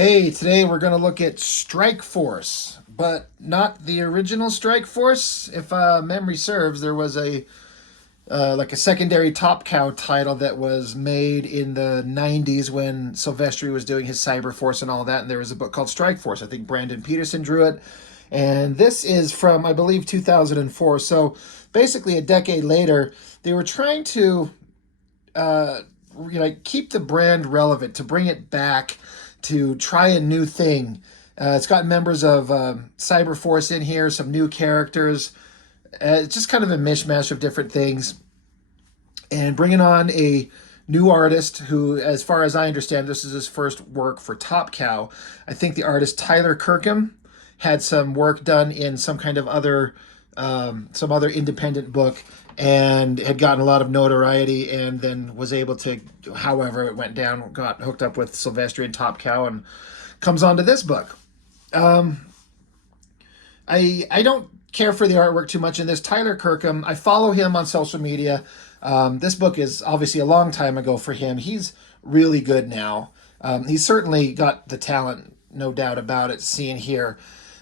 Hey, today we're going to look at StrikeForce, but not the original StrikeForce. If memory serves, there was a like a secondary Top Cow title that was made in the 90s when Silvestri was doing his Cyberforce and all that, and there was a book called StrikeForce. I think Brandon Peterson drew it. And this is from, I believe, 2004. So basically a decade later, they were trying to uh, keep the brand relevant, to bring it back, to try a new thing. It's got members of Cyberforce in here, some new characters. It's just kind of a mishmash of different things, and bringing on a new artist who, as far as I understand, this is his first work for Top Cow. I think the artist Tyler Kirkham had some work done in some other independent book, and had gotten a lot of notoriety, and then was able to, however it went down, got hooked up with Silvestri and Top Cow, and comes on to this book. Um, I don't care for the artwork too much in this. Tyler Kirkham, I follow him on social media. This book is obviously a long time ago for him. He's really good now. He's certainly got the talent, no doubt about it, seen here.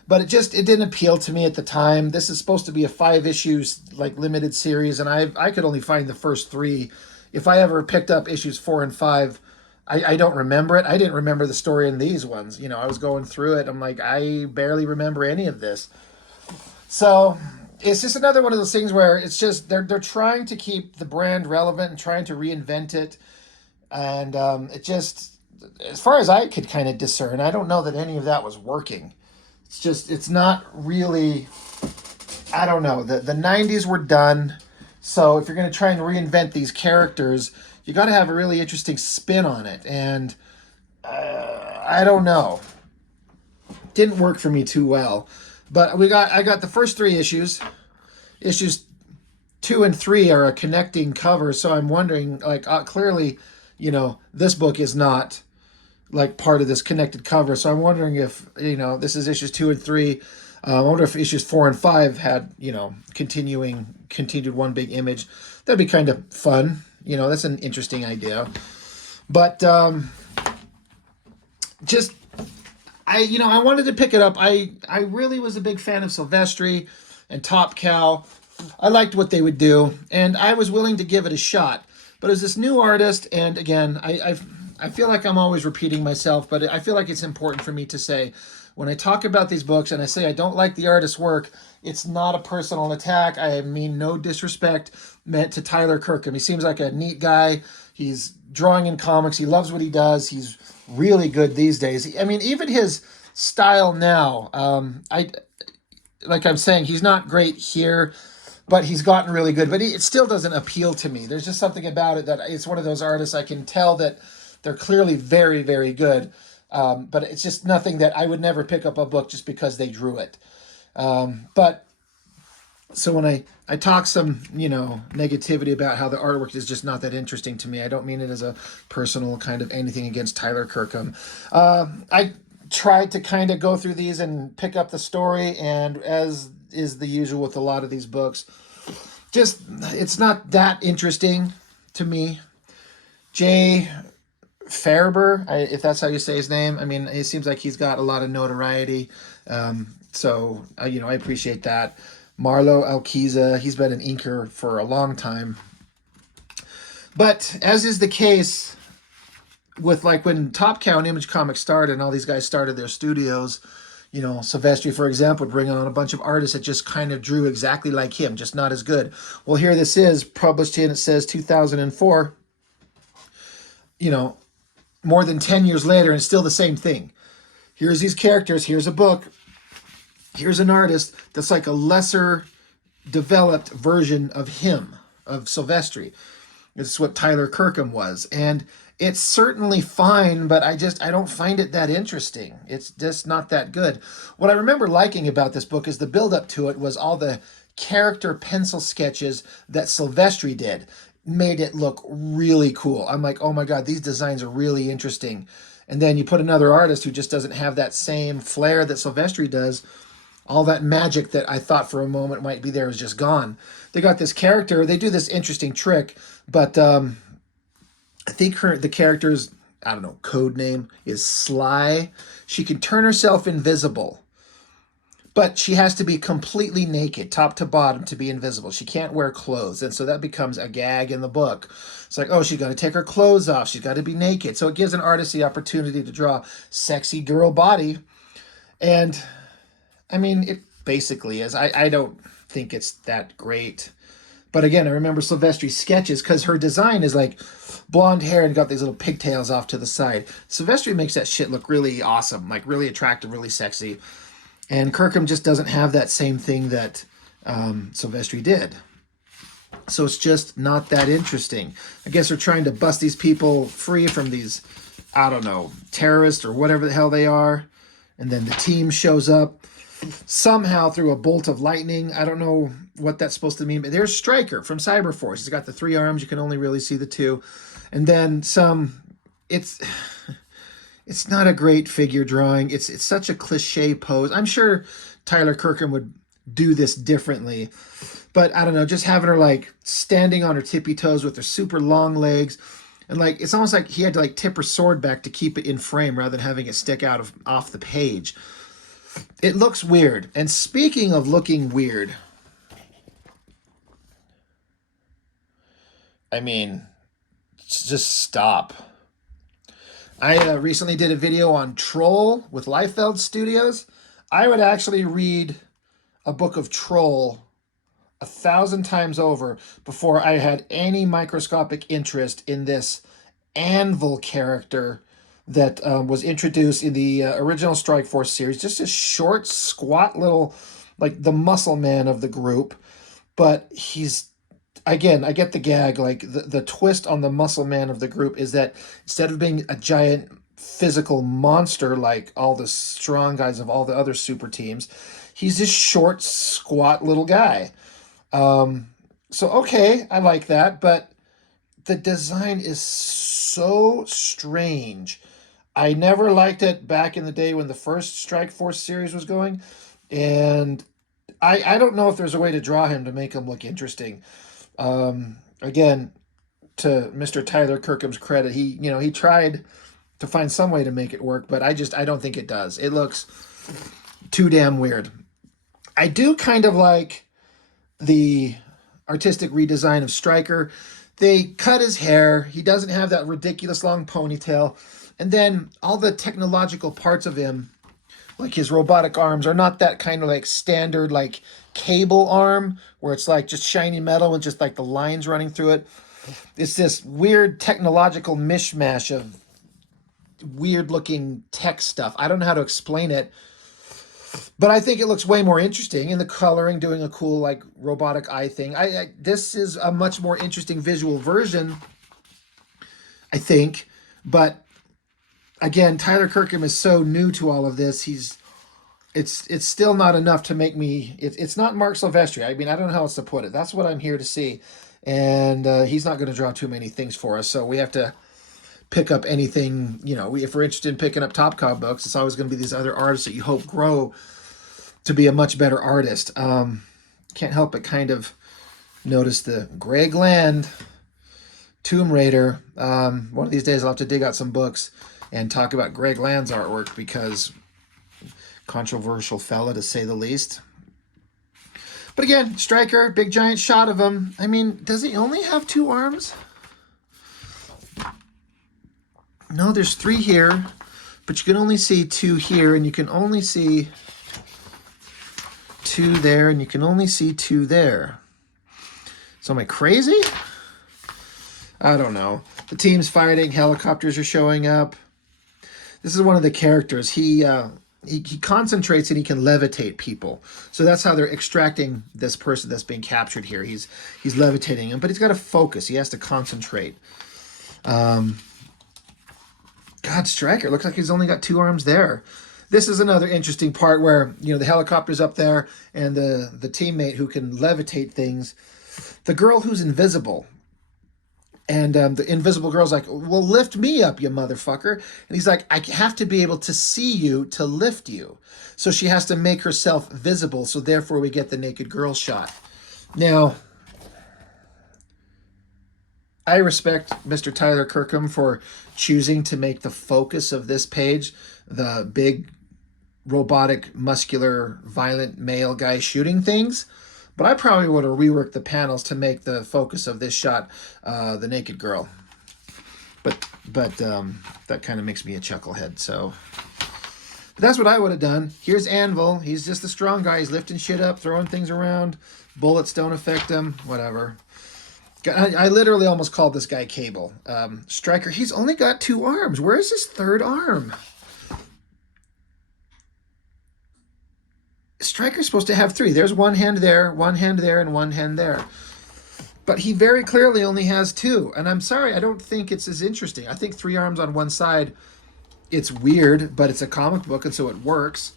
But it didn't appeal to me at the time. This is supposed to be a 5 issues like limited series, and I could only find the first three. If I ever picked up issues 4 and 5, I don't remember it. I didn't remember the story in these ones. I was going through it. I'm like, I barely remember any of this. So it's just another one of those things where it's just they're trying to keep the brand relevant and trying to reinvent it, and it just, as far as I could kind of discern, I don't know that any of that was working. It's not really. I don't know. The 90s were done, so if you're going to try and reinvent these characters, you got to have a really interesting spin on it, and I don't know. Didn't work for me too well. But I got the first 3 issues. Issues 2 and 3 are a connecting cover, so I'm wondering, like, clearly, this book is not like part of this connected cover. So I'm wondering if, this is issues 2 and 3. I wonder if issues 4 and 5 had, continued one big image. That'd be kind of fun. That's an interesting idea. But just I wanted to pick it up. I really was a big fan of Silvestri and Top Cow. I liked what they would do, and I was willing to give it a shot. But as this new artist, and again, I feel like I'm always repeating myself, but I feel like it's important for me to say, when I talk about these books and I say I don't like the artist's work, it's not a personal attack. I mean no disrespect meant to Tyler Kirkham. He seems like a neat guy. He's drawing in comics. He loves what he does. He's really good these days. I mean, even his style now, like I'm saying, he's not great here, but he's gotten really good. But it still doesn't appeal to me. There's just something about it that it's one of those artists I can tell that they're clearly very, very good. But it's just nothing that I would never pick up a book just because they drew it. But so when I talk some, negativity about how the artwork is just not that interesting to me, I don't mean it as a personal kind of anything against Tyler Kirkham. I tried to kind of go through these and pick up the story, and as is the usual with a lot of these books, just it's not that interesting to me. Jay Faerber, if that's how you say his name. I mean, it seems like he's got a lot of notoriety. So I appreciate that. Marlo Alquiza, he's been an inker for a long time. But as is the case with, like, when Top Cow and Image Comics started and all these guys started their studios, Silvestri, for example, would bring on a bunch of artists that just kind of drew exactly like him, just not as good. Well, here this is, published in, it says 2004. More than 10 years later, and still the same thing. Here's these characters, here's a book, here's an artist that's like a lesser developed version of him, of Silvestri. This is what Tyler Kirkham was. And it's certainly fine, but I don't find it that interesting. It's just not that good. What I remember liking about this book is the build-up to it was all the character pencil sketches that Silvestri did. Made it look really cool. I'm like, oh my God, these designs are really interesting. And then you put another artist who just doesn't have that same flair that Silvestri does. All that magic that I thought for a moment might be there is just gone. They got this character. They do this interesting trick, but I think the characters I don't know, code name is Sly. She can turn herself invisible, but she has to be completely naked, top to bottom, to be invisible. She can't wear clothes. And so that becomes a gag in the book. It's like, oh, she's got to take her clothes off. She's got to be naked. So it gives an artist the opportunity to draw sexy girl body. And I mean, it basically is. I don't think it's that great. But again, I remember Silvestri's sketches because her design is like blonde hair and got these little pigtails off to the side. Silvestri makes that shit look really awesome, like really attractive, really sexy. And Kirkham just doesn't have that same thing that Silvestri did. So it's just not that interesting. I guess they're trying to bust these people free from these, I don't know, terrorists or whatever the hell they are. And then the team shows up somehow through a bolt of lightning. I don't know what that's supposed to mean. But there's Stryker from StrykeForce. He's got the 3 arms. You can only really see the 2. And then some... It's not a great figure drawing. It's such a cliche pose. I'm sure Tyler Kirkham would do this differently. But I don't know, just having her like standing on her tippy toes with her super long legs. And like, it's almost like he had to like tip her sword back to keep it in frame rather than having it stick out off the page. It looks weird. And speaking of looking weird, I mean, just stop. I recently did a video on Troll with Liefeld Studios. I would actually read a book of Troll 1,000 times over before I had any microscopic interest in this Anvil character that was introduced in the original StrykeForce series. Just a short, squat little, like the muscle man of the group. But he's... Again, I get the gag. Like the twist on the muscle man of the group is that instead of being a giant physical monster like all the strong guys of all the other super teams, he's this short, squat little guy. So okay, I like that, but the design is so strange. I never liked it back in the day when the first StrykeForce series was going, and I don't know if there's a way to draw him to make him look interesting. Again, to Mr. Tyler Kirkham's credit, he tried to find some way to make it work, but I don't think it does. It looks too damn weird. I do kind of like the artistic redesign of Stryker. They cut his hair. He doesn't have that ridiculous long ponytail. And then all the technological parts of him, like his robotic arms, are not that kind of like standard like cable arm where it's like just shiny metal and just like the lines running through it. It's this weird technological mishmash of weird looking tech stuff. I don't know how to explain it, but I think it looks way more interesting in the coloring, doing a cool like robotic eye thing. This is a much more interesting visual version, I think. But again, Tyler Kirkham is so new to all of this. It's still not enough to make me... It's not Mark Silvestri. I mean, I don't know how else to put it. That's what I'm here to see. And he's not going to draw too many things for us. So we have to pick up anything, if we're interested in picking up Top Cow books, it's always going to be these other artists that you hope grow to be a much better artist. Can't help but kind of notice the Greg Land Tomb Raider. One of these days I'll have to dig out some books and talk about Greg Land's artwork because... controversial fella, to say the least. But again, Stryker, big giant shot of him. I mean, does he only have 2 arms? No, there's 3 here, but you can only see 2 here, and you can only see 2 there, and you can only see 2 there. So am I crazy? I don't know. The team's fighting, helicopters are showing up. This is one of the characters. He concentrates and he can levitate people. So that's how they're extracting this person that's being captured here. He's levitating him, but he's got to focus. He has to concentrate. God, Stryker, looks like he's only got 2 arms there. This is another interesting part where, the helicopter's up there and the teammate who can levitate things. The girl who's invisible. And the invisible girl's like, well, lift me up, you motherfucker. And he's like, I have to be able to see you to lift you. So she has to make herself visible. So therefore we get the naked girl shot. Now, I respect Mr. Tyler Kirkham for choosing to make the focus of this page the big robotic, muscular, violent male guy shooting things. But I probably would have reworked the panels to make the focus of this shot the naked girl. But that kind of makes me a chucklehead. So that's what I would have done. Here's Anvil. He's just the strong guy. He's lifting shit up, throwing things around. Bullets don't affect him. Whatever. I literally almost called this guy Cable. Stryker, he's only got 2 arms. Where is his 3rd arm? Stryker's supposed to have 3. There's 1 hand there, 1 hand there, and 1 hand there. But he very clearly only has 2. And I'm sorry, I don't think it's as interesting. I think 3 arms on one side, it's weird, but it's a comic book, and so it works.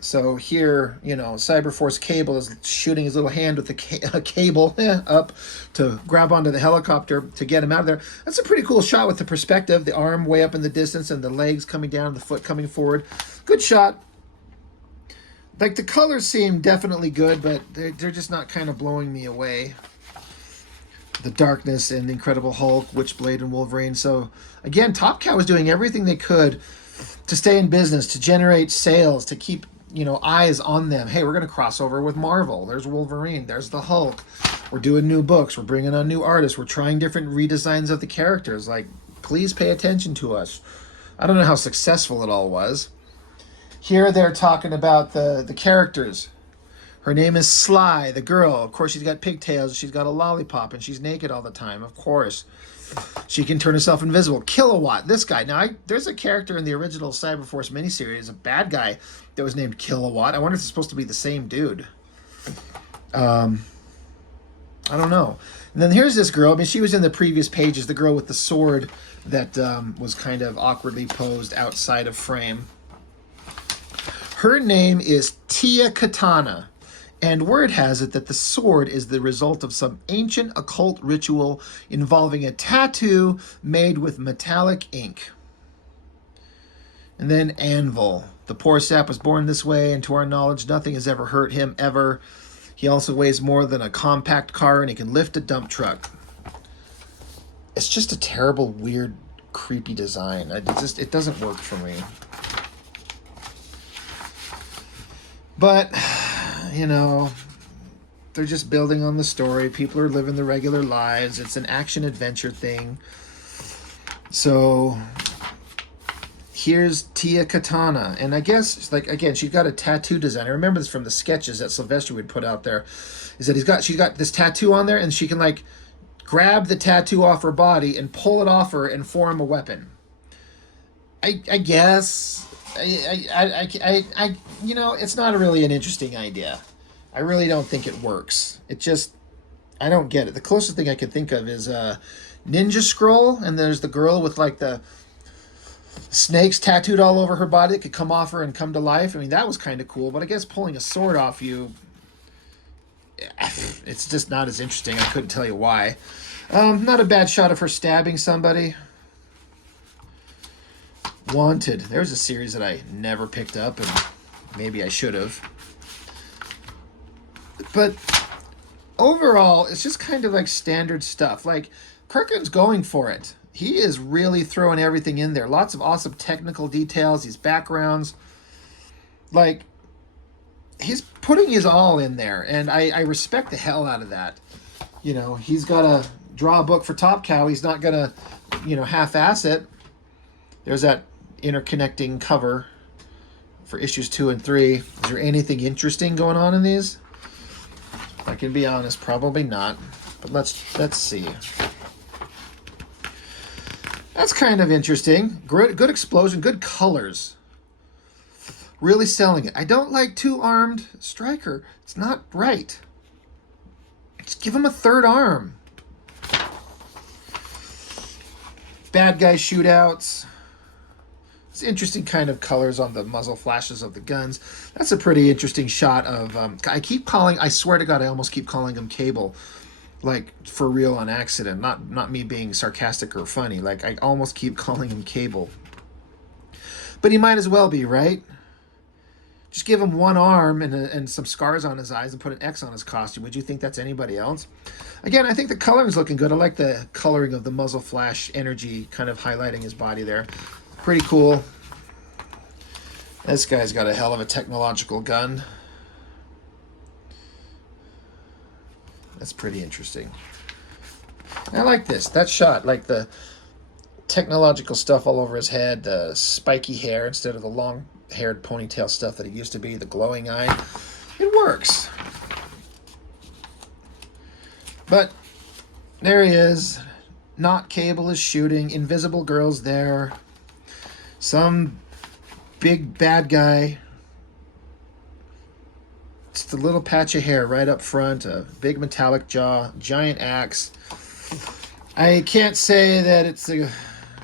So here, you know, Cyberforce Cable is shooting his little hand with a cable up to grab onto the helicopter to get him out of there. That's a pretty cool shot with the perspective, the arm way up in the distance and the legs coming down, the foot coming forward. Good shot. Like, the colors seem definitely good, but they're just not kind of blowing me away. The darkness and the Incredible Hulk, Witchblade, and Wolverine. So, again, Top Cow was doing everything they could to stay in business, to generate sales, to keep, you know, eyes on them. Hey, we're going to cross over with Marvel. There's Wolverine. There's the Hulk. We're doing new books. We're bringing on new artists. We're trying different redesigns of the characters. Like, please pay attention to us. I don't know how successful it all was. Here they're talking about the characters. Her name is Sly, the girl. Of course, she's got pigtails. She's got a lollipop, and she's naked all the time, of course. She can turn herself invisible. Kilowatt, this guy. Now, there's a character in the original Cyberforce miniseries, a bad guy that was named Kilowatt. I wonder if it's supposed to be the same dude. I don't know. And then here's this girl. I mean, she was in the previous pages, the girl with the sword that was kind of awkwardly posed outside of frame. Her name is Tia Katana, and word has it that the sword is the result of some ancient occult ritual involving a tattoo made with metallic ink. And then Anvil. The poor sap was born this way, and to our knowledge, nothing has ever hurt him, ever. He also weighs more than a compact car, and he can lift a dump truck. It's just a terrible, weird, creepy design. It doesn't work for me. But, you know, they're just building on the story. People are living their regular lives. It's an action-adventure thing. So, here's Tia Katana. And I guess, like, again, she's got a tattoo design. I remember this from the sketches that Sylvester would put out there. Is that she's got this tattoo on there, and she can, like, grab the tattoo off her body and pull it off her and form a weapon. I guess... you know, it's not really an interesting idea. I really don't think it works. It just, I don't get it. The closest thing I can think of is Ninja Scroll, and there's the girl with, like, the snakes tattooed all over her body that could come off her and come to life. I mean, that was kind of cool, but I guess pulling a sword off you, it's just not as interesting. I couldn't tell you why. Not a bad shot of her stabbing somebody. Wanted. There's a series that I never picked up, and maybe I should have. But overall, it's just kind of like standard stuff. Like, Kirkham's going for it. He is really throwing everything in there. Lots of awesome technical details, these backgrounds. Like, he's putting his all in there, and I respect the hell out of that. You know, he's got to draw a book for Top Cow. He's not going to, you know, half-ass it. There's that interconnecting cover for issues 2 and 3. Is there anything interesting going on in these? I can be honest, probably not. But let's see. That's kind of interesting. Good explosion, good colors. Really selling it. I don't like 2-armed Stryker. It's not right. Just give him a 3rd arm. Bad guy shootouts. It's interesting kind of colors on the muzzle flashes of the guns. That's a pretty interesting shot of... I swear to God, I almost keep calling him Cable. Like, for real on accident. Not me being sarcastic or funny. Like, I almost keep calling him Cable. But he might as well be, right? Just give him one arm and some scars on his eyes and put an X on his costume. Would you think that's anybody else? Again, I think the coloring's looking good. I like the coloring of the muzzle flash energy kind of highlighting his body there. Pretty cool. This guy's got a hell of a technological gun. That's pretty interesting. I like this. That shot, like the technological stuff all over his head, the spiky hair instead of the long-haired ponytail stuff that it used to be, the glowing eye. It works. But there he is. Not Cable is shooting. Invisible Girl's there. Some big bad guy. Just a little patch of hair right up front, a big metallic jaw, giant axe. I can't say that it's a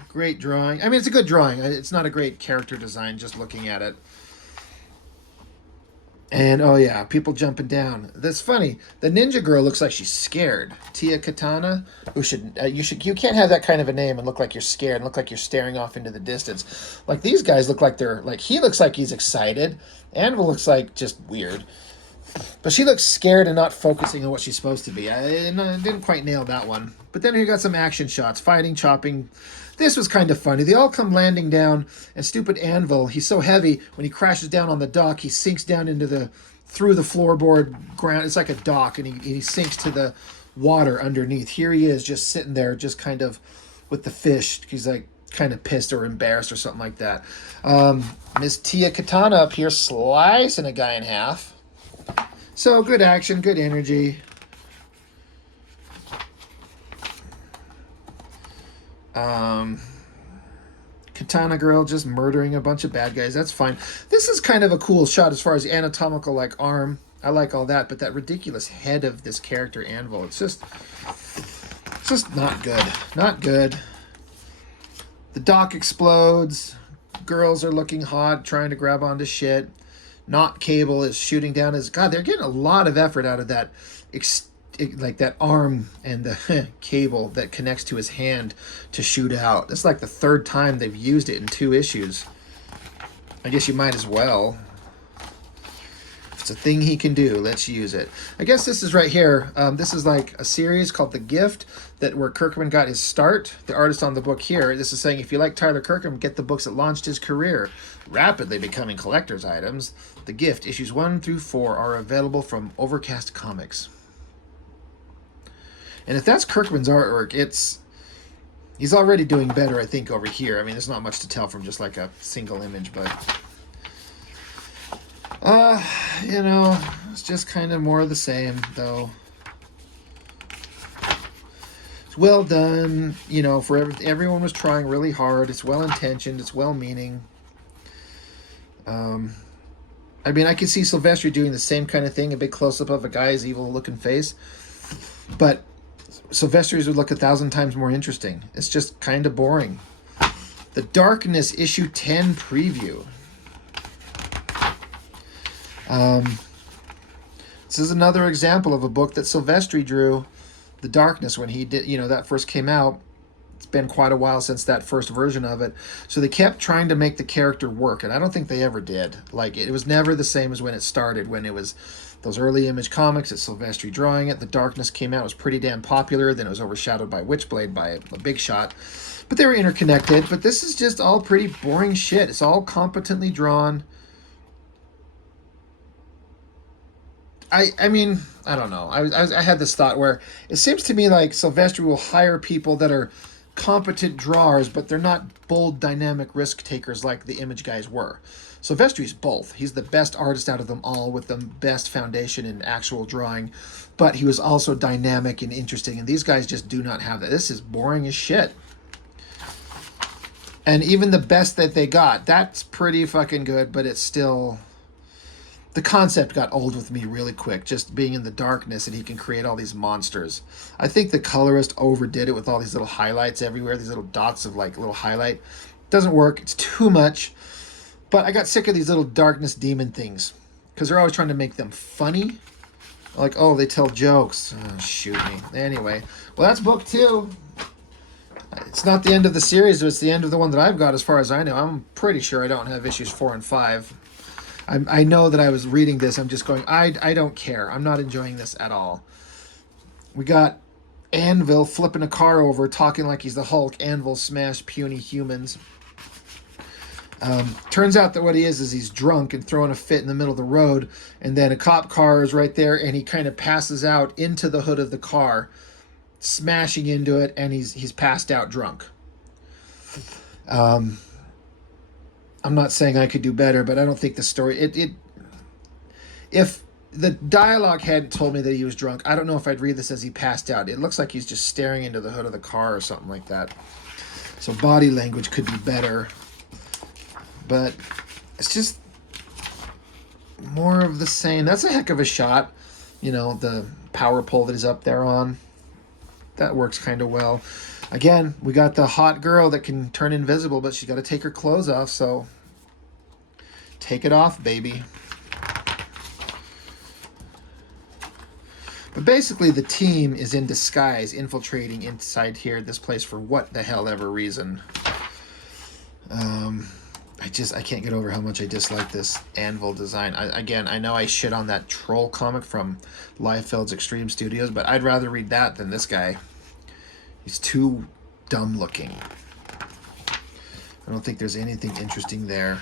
great drawing. I mean, it's a good drawing. It's not a great character design just looking at it. And, oh yeah, people jumping down. That's funny. The ninja girl looks like she's scared. Tia Katana, you can't have that kind of a name and look like you're scared and look like you're staring off into the distance. Like, these guys look like he looks like he's excited. Anvil looks like just weird. But she looks scared and not focusing on what she's supposed to be. I didn't quite nail that one. But then you got some action shots, fighting, chopping. This was kind of funny. They all come landing down, and stupid Anvil, he's so heavy, when he crashes down on the dock, he sinks down through the floorboard ground. It's like a dock, and he sinks to the water underneath. Here he is, just sitting there, just kind of with the fish. He's like kind of pissed or embarrassed or something like that. Miss Tia Katana up here slicing a guy in half. So, good action, good energy. Katana Girl just murdering a bunch of bad guys. That's fine. This is kind of a cool shot as far as anatomical, like, arm. I like all that, but that ridiculous head of this character, Anvil, it's just not good. Not good. The dock explodes. Girls are looking hot, trying to grab onto shit. Not Cable is shooting down his... God, they're getting a lot of effort out of that, like that arm and the cable that connects to his hand to shoot out. It's like the third time they've used it in 2 issues. I guess you might as well. If it's a thing he can do, let's use it. I guess this is right here. This is like a series called The Gift, where Kirkham got his start. The artist on the book here, this is saying, if you like Tyler Kirkham, get the books that launched his career, rapidly becoming collector's items. The Gift, issues 1 through 4 are available from Overcast Comics. And if that's Kirkman's artwork, he's already doing better, I think, over here. I mean, there's not much to tell from just like a single image, but it's just kind of more of the same, though. It's well done, for everyone was trying really hard. It's well intentioned. It's well meaning. I mean, I can see Silvestri doing the same kind of thing, a big close up of a guy's evil looking face, but Silvestri's would look 1,000 times more interesting. It's just kind of boring. The Darkness issue 10 preview. This is another example of a book that Silvestri drew, The Darkness, when he did, that first came out. It's been quite a while since that first version of it. So they kept trying to make the character work, and I don't think they ever did. Like, it was never the same as when it started, when it was those early Image comics, it's Silvestri drawing it. The Darkness came out, it was pretty damn popular, then it was overshadowed by Witchblade by a big shot. But they were interconnected, but this is just all pretty boring shit. It's all competently drawn. I mean, I don't know. I had this thought where it seems to me like Silvestri will hire people that are competent drawers, but they're not bold, dynamic risk takers like the Image guys were. Silvestri's both. He's the best artist out of them all with the best foundation in actual drawing, but he was also dynamic and interesting, and these guys just do not have that. This is boring as shit. And even the best that they got, that's pretty fucking good, but it's still... The concept got old with me really quick, just being in the darkness and he can create all these monsters. I think the colorist overdid it with all these little highlights everywhere, these little dots of like little highlight. Doesn't work, it's too much. But I got sick of these little darkness demon things because they're always trying to make them funny. Like, oh, they tell jokes. Oh, shoot me. Anyway, well, that's book 2. It's not the end of the series, but it's the end of the one that I've got as far as I know. I'm pretty sure I don't have issues 4 and 5. I know that I was reading this. I'm just going, I don't care. I'm not enjoying this at all. We got Anvil flipping a car over, talking like he's the Hulk. Anvil smash puny humans. Turns out that what he is he's drunk and throwing a fit in the middle of the road, and then a cop car is right there, and he kind of passes out into the hood of the car, smashing into it, and he's passed out drunk. I'm not saying I could do better, but I don't think the story if the dialogue hadn't told me that he was drunk, I don't know if I'd read this as he passed out. It looks like he's just staring into the hood of the car or something like that. So body language could be better. But it's just more of the same. That's a heck of a shot. The power pole that he's up there on. That works kind of well. Again, we got the hot girl that can turn invisible, but she's got to take her clothes off, so take it off, baby. But basically, the team is in disguise, infiltrating inside here, this place, for what the hell ever reason. I can't get over how much I dislike this Anvil design. I know I shit on that troll comic from Liefeld's Extreme Studios, but I'd rather read that than this guy. He's too dumb looking. I don't think there's anything interesting there.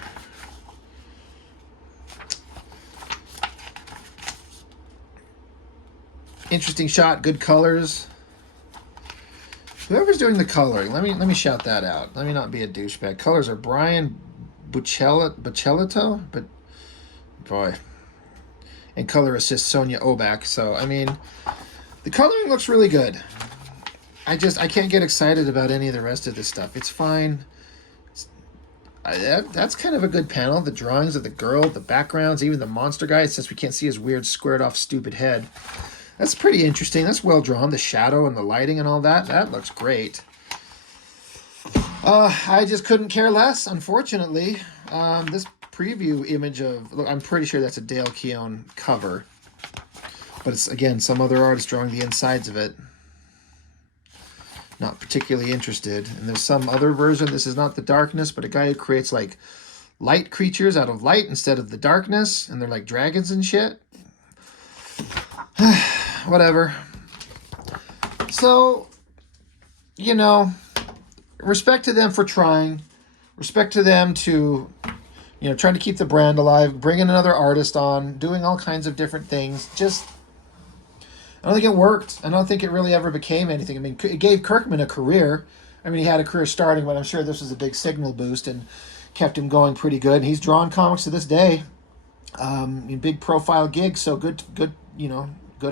Interesting shot, good colors. Whoever's doing the coloring, let me shout that out. Let me not be a douchebag. Colors are Brian Buccellato, but boy. And color assist Sonia Obak. So the coloring looks really good. I can't get excited about any of the rest of this stuff. It's fine. That's kind of a good panel. The drawings of the girl, the backgrounds, even the monster guy, since we can't see his weird squared off stupid head. That's pretty interesting. That's well drawn. The shadow and the lighting and all that. That looks great. I just couldn't care less, unfortunately. This preview image of... Look, I'm pretty sure that's a Dale Keown cover. But it's, again, some other artist drawing the insides of it. Not particularly interested. And there's some other version. This is not the darkness, but a guy who creates, like, light creatures out of light instead of the darkness. And they're like dragons and shit. Whatever. So, respect to them for trying. Respect to them to, trying to keep the brand alive, bringing another artist on, doing all kinds of different things. Just, I don't think it worked. I don't think it really ever became anything. It gave Kirkman a career. He had a career starting, but I'm sure this was a big signal boost and kept him going pretty good. And he's drawn comics to this day. Big profile gigs, so good, good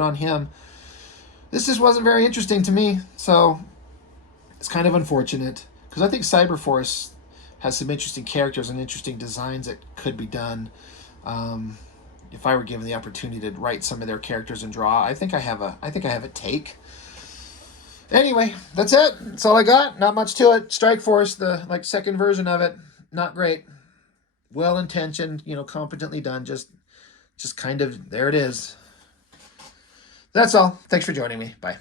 on him. This just wasn't very interesting to me, so it's kind of unfortunate, because I think StrykeForce has some interesting characters and interesting designs that could be done. If I were given the opportunity to write some of their characters and draw, I think I have a take. Anyway, that's it. That's all I got. Not much to it. StrykeForce, the second version of it, not great. Well intentioned, competently done. Just kind of there it is. That's all. Thanks for joining me. Bye.